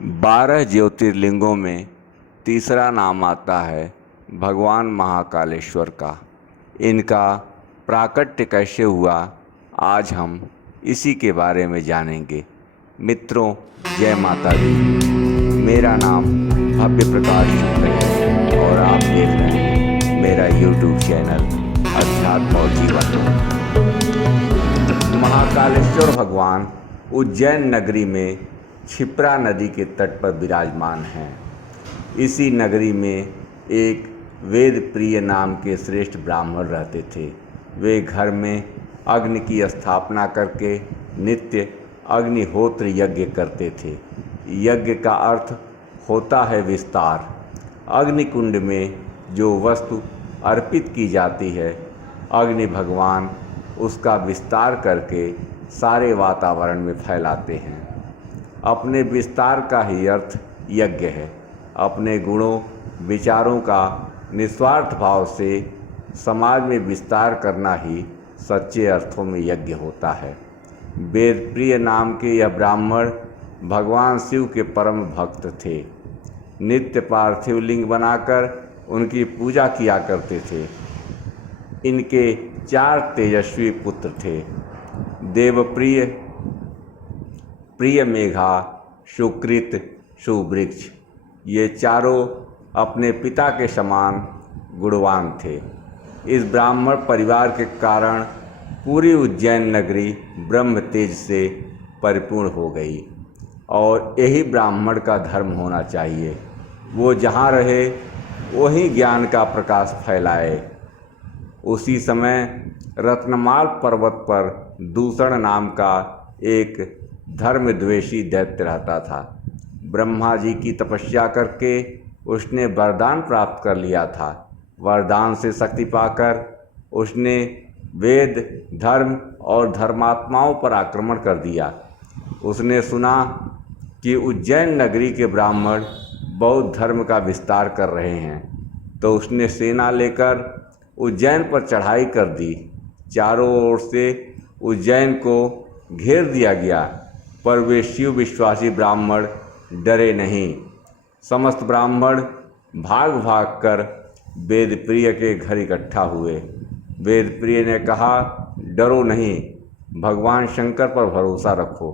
12 ज्योतिर्लिंगों में तीसरा नाम आता है भगवान महाकालेश्वर का। इनका प्राकट्य कैसे हुआ, आज हम इसी के बारे में जानेंगे। मित्रों, जय माता दी। मेरा नाम भव्य प्रकाश शुक्ल है और आप देख रहे हैं मेरा यूट्यूब चैनल अध्यात्म और जीवन। महाकालेश्वर भगवान उज्जैन नगरी में क्षिप्रा नदी के तट पर विराजमान हैं। इसी नगरी में एक वेद प्रिय नाम के श्रेष्ठ ब्राह्मण रहते थे। वे घर में अग्नि की स्थापना करके नित्य अग्निहोत्र यज्ञ करते थे। यज्ञ का अर्थ होता है विस्तार। अग्निकुंड में जो वस्तु अर्पित की जाती है, अग्नि भगवान उसका विस्तार करके सारे वातावरण में फैलाते हैं। अपने विस्तार का ही अर्थ यज्ञ है। अपने गुणों विचारों का निस्वार्थ भाव से समाज में विस्तार करना ही सच्चे अर्थों में यज्ञ होता है। वेद प्रिय नाम के यह ब्राह्मण भगवान शिव के परम भक्त थे। नित्य पार्थिव लिंग बनाकर उनकी पूजा किया करते थे। इनके 4 तेजस्वी पुत्र थे, देवप्रिय, प्रिय मेघा, सुकृत, सुवृक्ष। ये चारों अपने पिता के समान गुणवान थे। इस ब्राह्मण परिवार के कारण पूरी उज्जैन नगरी ब्रह्म तेज से परिपूर्ण हो गई और यही ब्राह्मण का धर्म होना चाहिए। वो जहाँ रहे वहीं ज्ञान का प्रकाश फैलाए। उसी समय रत्नमाल पर्वत पर दूषण नाम का एक धर्मद्वेषी दैत्य रहता था। ब्रह्मा जी की तपस्या करके उसने वरदान प्राप्त कर लिया था। वरदान से शक्ति पाकर उसने वेद, धर्म और धर्मात्माओं पर आक्रमण कर दिया। उसने सुना कि उज्जैन नगरी के ब्राह्मण बौद्ध धर्म का विस्तार कर रहे हैं, तो उसने सेना लेकर उज्जैन पर चढ़ाई कर दी। चारों ओर से उज्जैन को घेर दिया गया, पर वे शिव विश्वासी ब्राह्मण डरे नहीं। समस्त ब्राह्मण भाग भाग कर वेदप्रिय के घर इकट्ठा हुए। वेदप्रिय ने कहा, डरो नहीं, भगवान शंकर पर भरोसा रखो।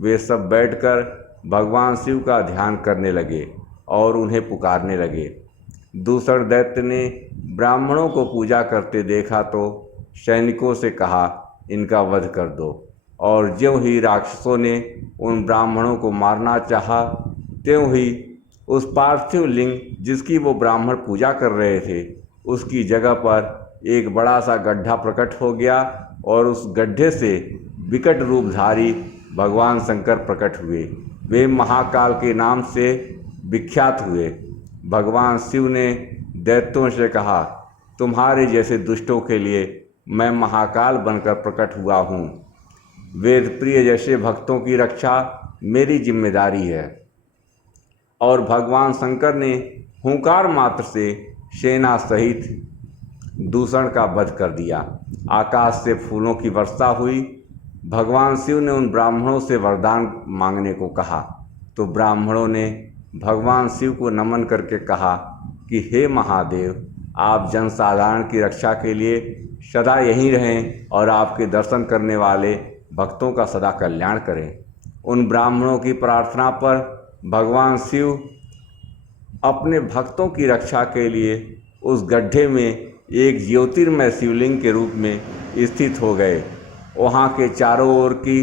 वे सब बैठकर भगवान शिव का ध्यान करने लगे और उन्हें पुकारने लगे। दूसरे दैत्य ने ब्राह्मणों को पूजा करते देखा तो सैनिकों से कहा, इनका वध कर दो। और ज्यों ही राक्षसों ने उन ब्राह्मणों को मारना चाहा, त्यों ही उस पार्थिव लिंग जिसकी वो ब्राह्मण पूजा कर रहे थे, उसकी जगह पर एक बड़ा सा गड्ढा प्रकट हो गया और उस गड्ढे से विकट रूपधारी भगवान शंकर प्रकट हुए। वे महाकाल के नाम से विख्यात हुए। भगवान शिव ने दैत्यों से कहा, तुम्हारे जैसे दुष्टों के लिए मैं महाकाल बनकर प्रकट हुआ हूँ। वेद प्रिय जैसे भक्तों की रक्षा मेरी जिम्मेदारी है। और भगवान शंकर ने हुंकार मात्र से सेना सहित दूषण का वध कर दिया। आकाश से फूलों की वर्षा हुई। भगवान शिव ने उन ब्राह्मणों से वरदान मांगने को कहा, तो ब्राह्मणों ने भगवान शिव को नमन करके कहा कि हे महादेव, आप जनसाधारण की रक्षा के लिए सदा यहीं रहें और आपके दर्शन करने वाले भक्तों का सदा कल्याण करें। उन ब्राह्मणों की प्रार्थना पर भगवान शिव अपने भक्तों की रक्षा के लिए उस गड्ढे में एक ज्योतिर्मय शिवलिंग के रूप में स्थित हो गए। वहाँ के चारों ओर की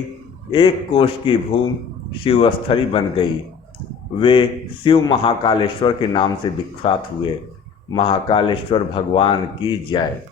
1 कोष की भूमि शिवस्थली बन गई। वे शिव महाकालेश्वर के नाम से विख्यात हुए। महाकालेश्वर भगवान की जय।